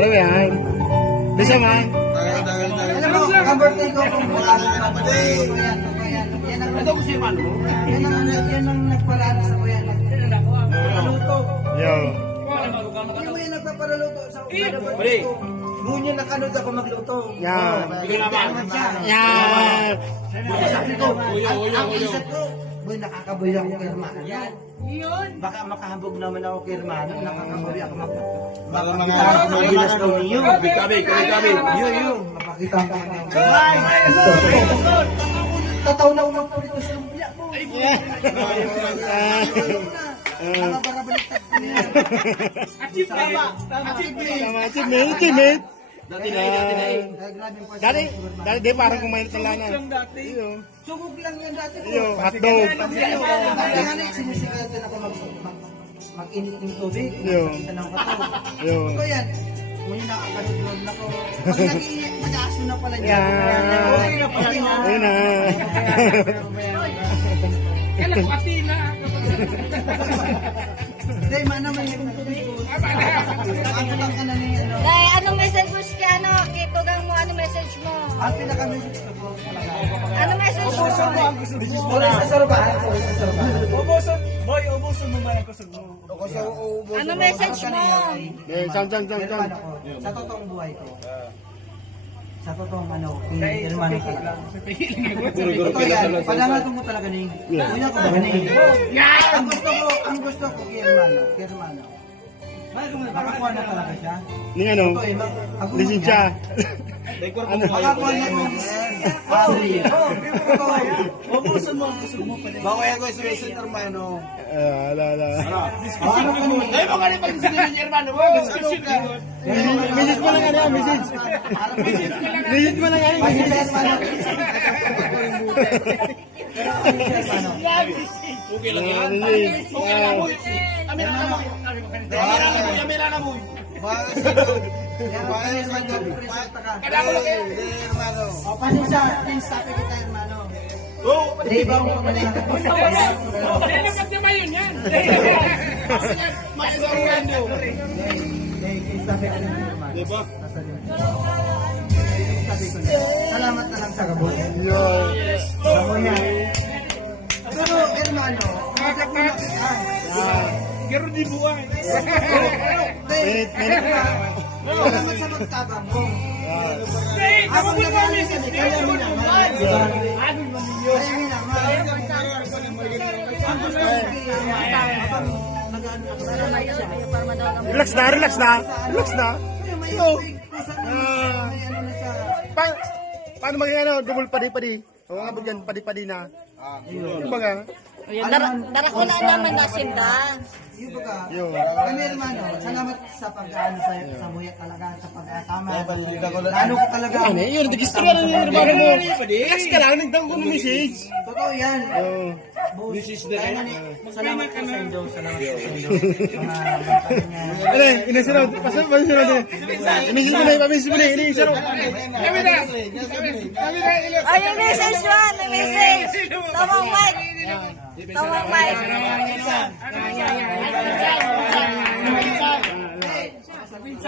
Ano yan? Bisa man. Alam mo, ka-birthday ko kung wala na pa din. Yan ang nagparaan sa kuya. Paluto. Yo. Yung may nagpapaluto sa kuya na birthday ko. Ngunyan nakanood ako magluto. Yan. Yan. Yan. Sabi ko, ang isip ko, boy, nakakaboy ako kay Hermano. Baka makahambog naman ako kay Hermano. Nakakaboy ako baka makita ako magilas daw niyo. Yun. Mapakita ko na. Tataw na umang pulito sa lumpia mo. Achievement. Dati di parang kumain ng lana. Sugog lang yan dati ko. Iyo, hotdog. Kaya nga sinisigatan ako mag-init ng tubig. Makita ng kato. Iyo. Ito yan. Muna nakakanood ako. Pag nag-iiyak, mag-aso na pala niya. Yan. Ayun na. Kailan ko atina. Hindi, naman yung tubig ko. Ano lang ka na niya. Dahil anong message mo si ano? Kitugang mo, anong message mo? Ang pinaka-message ko talaga. Ano message mo? Ulit sa sorbahan. Ano message mo? Sam. Sa totoong buhay ko. Sa totoong hermano ko. Totoo yan. Palamatong mo talaga ni. Kuya ko ba ni? Ang gusto ko kay hermano. Makakuha na talaga siya. Ning ano? Lisensya. Makakuha na ko. Ubuson mo pa din. Bawaya ko sa recent hermano. Ala. Ano ka nun? Ay, mga rin pag-isipin niya, hermano mo. Message mo lang ano, message. Message mo lang ano, message. Okay lang yan. Amira na mo. Kada ko lang kayo. Paano sa instape kita hermano? Di ba mo pa Hindi naman niya ba yun yan? Masigurando. Diba? Salamat na lang sa kabot. Ako yan. Pero hermano, Pero di buhay. salamat sa magtabang mo. Ako po ba misis? Kaya mo naman. Kaya mo naman. Ang gusto ko Relax na. Paano mag-ano, double padi-padi? O nga ba dyan, padi-padi na? Ano ba nga? Darako na naman nasinda. Yung baga, Yo. kami hermano, salamat sa pag-ano sa buya talaga, sa pag-asama. Lalo ko talaga. Ano yun, nag-gusto ka lang yung hermano mo. Relax ka lang, nagdang ko ng message. Totoo yan. Oo. Salamat po sa inyo. Salamat po sa inyo. Ano, inasunod. Pasunod. Message mo na, inasunod. Ay, yung message mo, yung message. Tawang mic. Tawang mic.